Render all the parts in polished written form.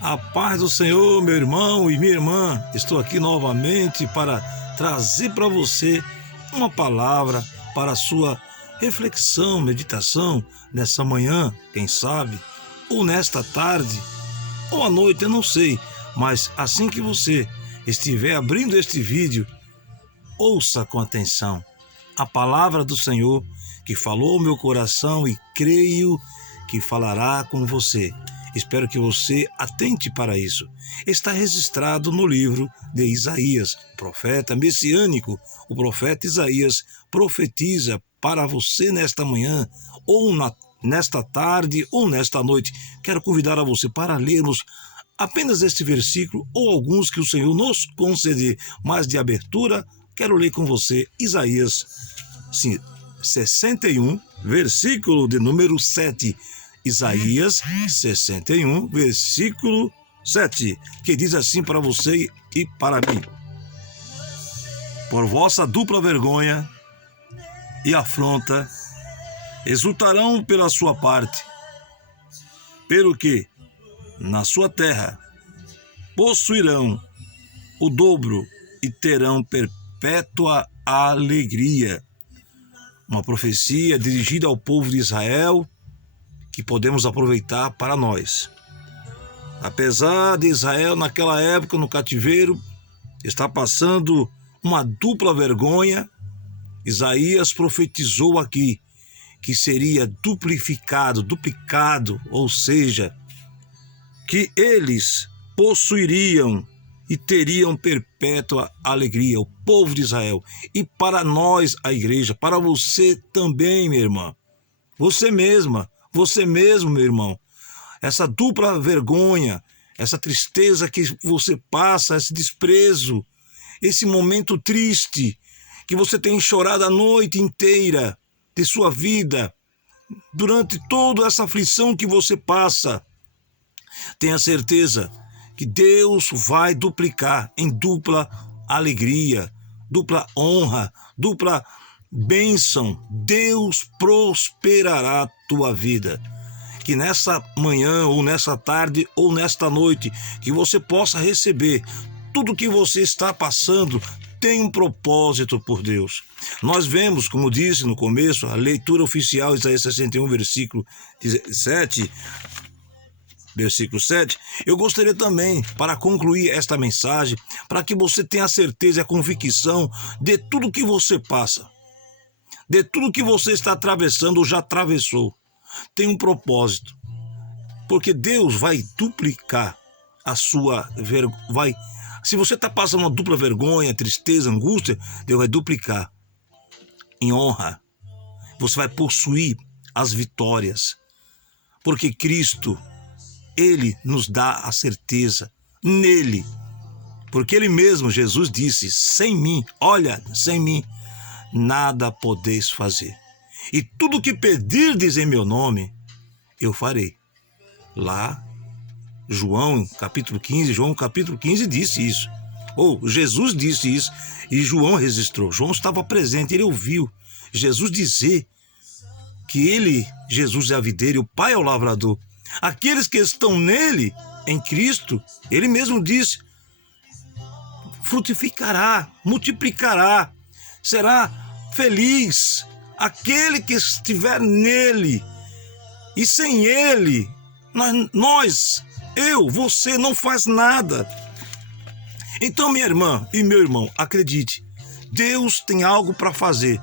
A paz do Senhor, meu irmão e minha irmã. Estou aqui novamente para trazer para você uma palavra para a sua reflexão, meditação nessa manhã, quem sabe, ou nesta tarde, ou à noite, eu não sei. Mas assim que você estiver abrindo este vídeo, ouça com atenção a palavra do Senhor que falou ao meu coração e creio que falará com você. Espero que você atente para isso. Está registrado no livro de Isaías, profeta messiânico. O profeta Isaías profetiza para você nesta manhã, ou nesta tarde, ou nesta noite. Quero convidar a você para lermos apenas este versículo, ou alguns que o Senhor nos conceder. Mas de abertura, quero ler com você Isaías 61, versículo de número 7. Isaías 61, versículo 7, que diz assim para você e para mim: por vossa dupla vergonha e afronta exultarão pela sua parte, pelo que na sua terra possuirão o dobro e terão perpétua alegria. Uma profecia dirigida ao povo de Israel, que podemos aproveitar para nós. Apesar de Israel, naquela época, no cativeiro, estar passando uma dupla vergonha, Isaías profetizou aqui que seria duplicado, ou seja, que eles possuiriam e teriam perpétua alegria, o povo de Israel. E para nós, a igreja, para você também, minha irmã, você mesma, você mesmo, meu irmão, essa dupla vergonha, essa tristeza que você passa, esse desprezo, esse momento triste que você tem chorado a noite inteira de sua vida, durante toda essa aflição que você passa, tenha certeza que Deus vai duplicar em dupla alegria, dupla honra, dupla bênção. Deus prosperará a tua vida. Que nessa manhã, ou nessa tarde, ou nesta noite, que você possa receber tudo que você está passando, tem um propósito por Deus. Nós vemos, como disse no começo, a leitura oficial, Isaías 61, versículo 7, eu gostaria também, para concluir esta mensagem, para que você tenha a certeza e a convicção de tudo que você passa, de tudo que você está atravessando ou já atravessou, tem um propósito. Porque Deus vai duplicar a sua vergonha. Se você está passando uma dupla vergonha, tristeza, angústia, Deus vai duplicar em honra. Você vai possuir as vitórias. Porque Cristo, Ele nos dá a certeza nele. Porque Ele mesmo, Jesus disse, sem mim, nada podeis fazer. E tudo que pedirdes em meu nome, eu farei. Lá, João capítulo 15 disse isso. Ou Jesus disse isso e João registrou. João estava presente, ele ouviu Jesus dizer que Jesus é a videira e o Pai é o lavrador. Aqueles que estão nele, em Cristo, ele mesmo disse, frutificará, multiplicará, será feliz aquele que estiver nele. E sem ele, você não faz nada. Então, minha irmã e meu irmão, acredite, Deus tem algo para fazer,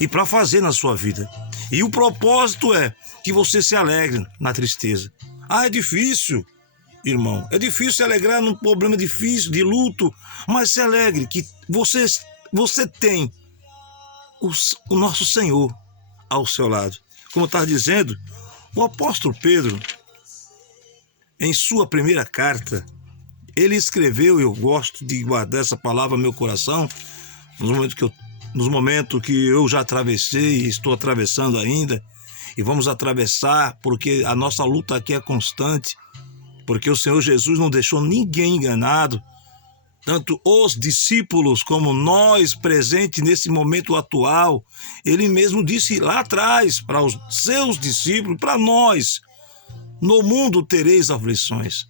e para fazer na sua vida. E o propósito é que você se alegre na tristeza. É difícil, irmão, é difícil se alegrar num problema difícil, de luto, mas se alegre que você tem o nosso Senhor ao seu lado. Como eu estava dizendo, o apóstolo Pedro, em sua primeira carta, ele escreveu, eu gosto de guardar essa palavra no meu coração, nos momentos que eu já atravessei e estou atravessando ainda, e vamos atravessar, porque a nossa luta aqui é constante, porque o Senhor Jesus não deixou ninguém enganado, tanto os discípulos como nós presentes nesse momento atual. Ele mesmo disse lá atrás para os seus discípulos, para nós, no mundo tereis aflições.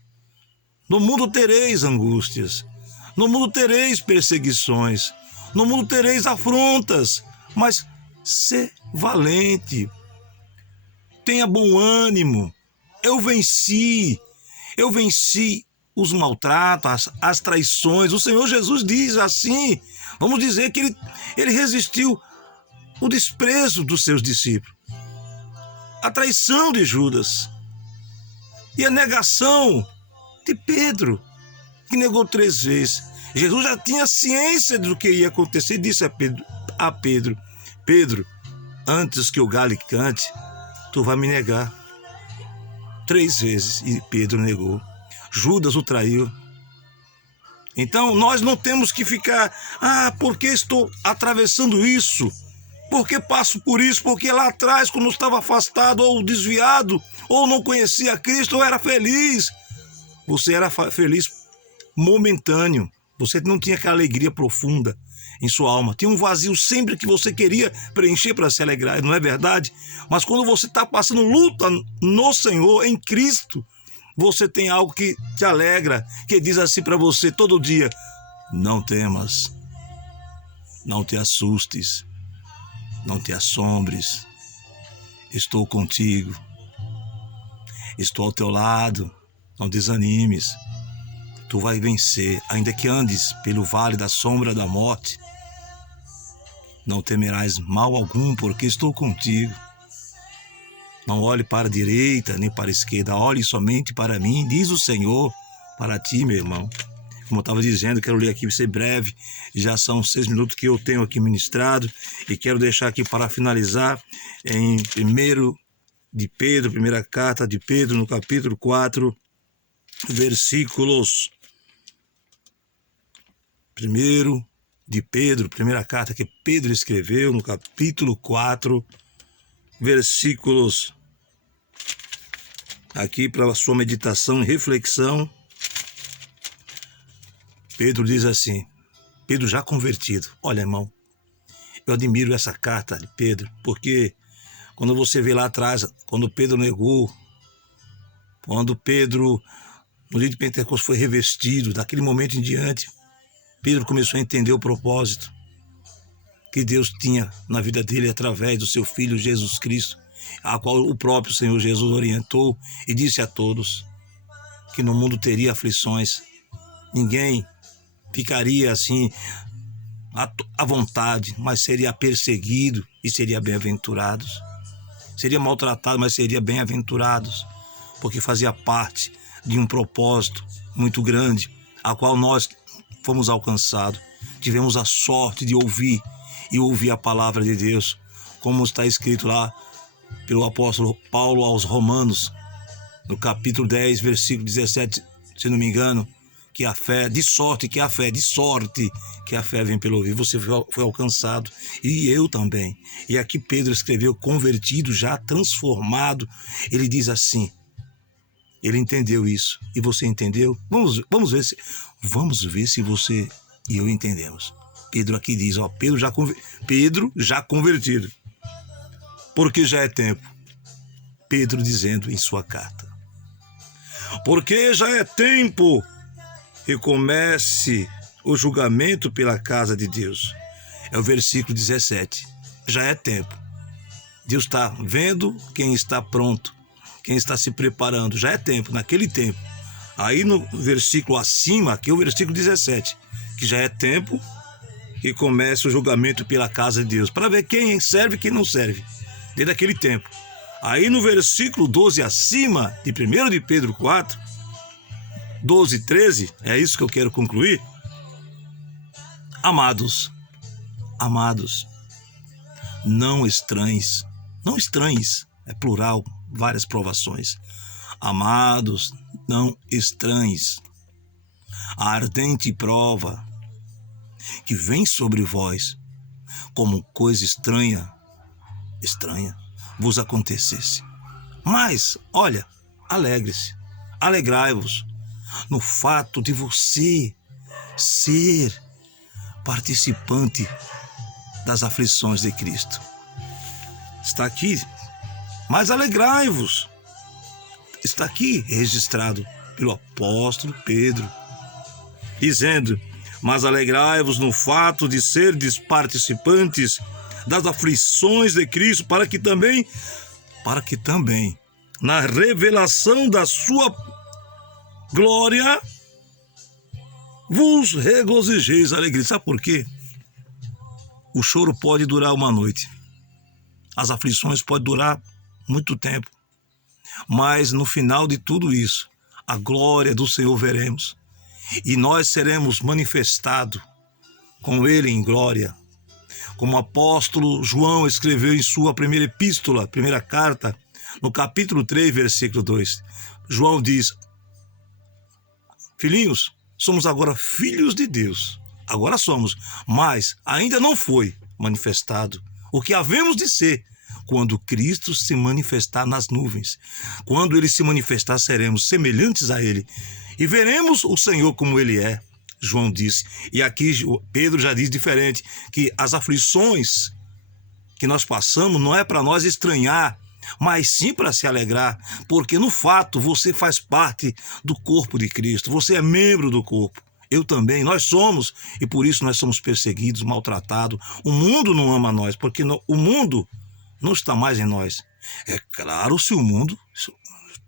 No mundo tereis angústias, no mundo tereis perseguições, no mundo tereis afrontas, mas sê valente, tenha bom ânimo. Eu venci os maltratos, as traições. O Senhor Jesus diz assim, vamos dizer que ele resistiu o desprezo dos seus discípulos, a traição de Judas e a negação de Pedro, que negou 3 vezes. Jesus já tinha ciência do que ia acontecer e disse a Pedro, Pedro, antes que o galho cante, tu vai me negar 3 vezes. E Pedro negou. Judas o traiu. Então nós não temos que ficar, porque estou atravessando isso? Porque passo por isso? Porque lá atrás, quando eu estava afastado ou desviado, ou não conhecia Cristo, eu era feliz. Você era feliz momentâneo. Você não tinha aquela alegria profunda em sua alma. Tinha um vazio sempre que você queria preencher para se alegrar, não é verdade? Mas quando você está passando luta no Senhor, em Cristo, você tem algo que te alegra, que diz assim para você todo dia: não temas, não te assustes, não te assombres, estou contigo, estou ao teu lado, não desanimes, tu vai vencer, ainda que andes pelo vale da sombra da morte, não temerás mal algum, porque estou contigo. Não olhe para a direita nem para a esquerda, olhe somente para mim, diz o Senhor, para ti, meu irmão. Como eu estava dizendo, quero ler aqui, ser breve, já são 6 minutos que eu tenho aqui ministrado, e quero deixar aqui para finalizar em 1 de Pedro, primeira carta de Pedro, no capítulo 4, versículos. 1 de Pedro, primeira carta que Pedro escreveu, no capítulo 4, versículos, aqui para a sua meditação e reflexão. Pedro diz assim, Pedro já convertido. Olha, irmão, eu admiro essa carta de Pedro, porque quando você vê lá atrás, quando Pedro negou, quando Pedro, no dia de Pentecostes, foi revestido, daquele momento em diante, Pedro começou a entender o propósito que Deus tinha na vida dele através do seu Filho Jesus Cristo, a qual o próprio Senhor Jesus orientou e disse a todos que no mundo teria aflições. Ninguém ficaria assim à vontade, mas seria perseguido e seria bem-aventurados. Seria maltratado, mas seria bem-aventurados, porque fazia parte de um propósito muito grande, a qual nós fomos alcançados. Tivemos a sorte de ouvir a palavra de Deus, como está escrito lá pelo apóstolo Paulo aos Romanos, no capítulo 10, versículo 17, se não me engano, que a fé, de sorte que a fé vem pelo ouvir. Você foi alcançado, e eu também. E aqui Pedro escreveu convertido, já transformado. Ele diz assim, ele entendeu isso, e você entendeu? Vamos ver se você e eu entendemos. Pedro aqui diz, Pedro já convertido, porque já é tempo. Pedro dizendo em sua carta, porque já é tempo que comece o julgamento pela casa de Deus. É o versículo 17. Já é tempo. Deus está vendo quem está pronto, quem está se preparando. Já é tempo, naquele tempo. Aí no versículo acima, aqui é o versículo 17, que já é tempo que comece o julgamento pela casa de Deus, para ver quem serve e quem não serve, desde aquele tempo. Aí no versículo 12 acima, de 1 de Pedro 4, 12 e 13, é isso que eu quero concluir. Amados, não estranhes, é plural, várias provações. Amados, não estranhes a ardente prova que vem sobre vós, como coisa estranha vos acontecesse. Mas, olha, alegrai-vos no fato de você ser participante das aflições de Cristo. Está aqui, mas alegrai-vos. Está aqui registrado pelo apóstolo Pedro, dizendo: mas alegrai-vos no fato de serdes participantes das aflições de Cristo, para que também, na revelação da sua glória, vos regozijeis alegria. Sabe por quê? O choro pode durar uma noite, as aflições podem durar muito tempo, mas no final de tudo isso, a glória do Senhor veremos, e nós seremos manifestados com Ele em glória. Como o apóstolo João escreveu em sua primeira epístola, primeira carta, no capítulo 3, versículo 2, João diz: filhinhos, somos agora filhos de Deus. Agora somos, mas ainda não foi manifestado o que havemos de ser quando Cristo se manifestar nas nuvens. Quando Ele se manifestar, seremos semelhantes a Ele e veremos o Senhor como Ele é, João disse. E aqui Pedro já diz diferente, que as aflições que nós passamos não é para nós estranhar, mas sim para se alegrar, porque no fato você faz parte do corpo de Cristo, você é membro do corpo. Eu também, nós somos, e por isso nós somos perseguidos, maltratados. O mundo não ama nós, porque o mundo não está mais em nós. É claro, se o mundo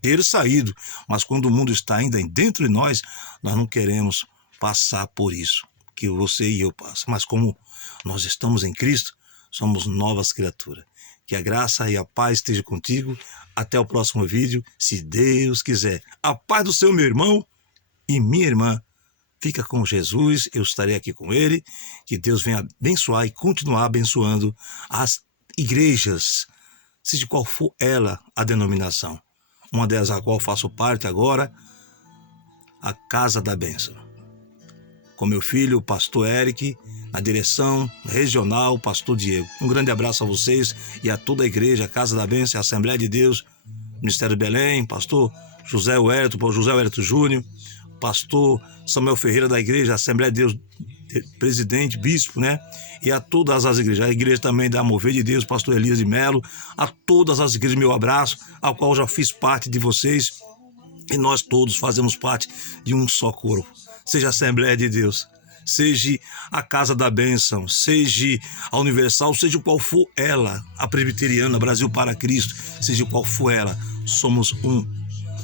ter saído, mas quando o mundo está ainda dentro de nós, nós não queremos passar por isso que você e eu passam. Mas como nós estamos em Cristo, somos novas criaturas. Que a graça e a paz esteja contigo. Até o próximo vídeo, se Deus quiser. A paz do seu meu irmão e minha irmã. Fica com Jesus, eu estarei aqui com Ele. Que Deus venha abençoar e continuar abençoando as igrejas, seja qual for ela a denominação. Uma delas a qual faço parte agora, a Casa da Bênção. Com meu filho, o pastor Eric, na direção regional, o pastor Diego. Um grande abraço a vocês e a toda a igreja, a Casa da Bênção, a Assembleia de Deus, Ministério de Belém, pastor José Wellington Júnior, pastor Samuel Ferreira da igreja, Assembleia de Deus, presidente, bispo, né? E a todas as igrejas, a igreja também da Mover de Deus, pastor Elias de Melo, a todas as igrejas, meu abraço, ao qual já fiz parte de vocês, e nós todos fazemos parte de um só corpo. Seja a Assembleia de Deus, seja a Casa da Bênção, seja a Universal, seja qual for ela, a Presbiteriana, Brasil para Cristo, seja qual for ela, somos um.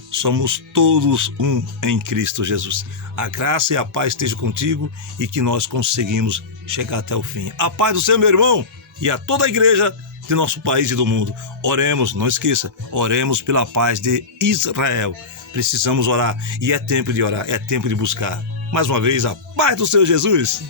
Somos todos um em Cristo Jesus. A graça e a paz estejam contigo e que nós conseguimos chegar até o fim. A paz do seu meu irmão e a toda a igreja de nosso país e do mundo. Oremos, não esqueça, oremos pela paz de Israel. Precisamos orar e é tempo de orar, é tempo de buscar. Mais uma vez, a paz do Senhor Jesus.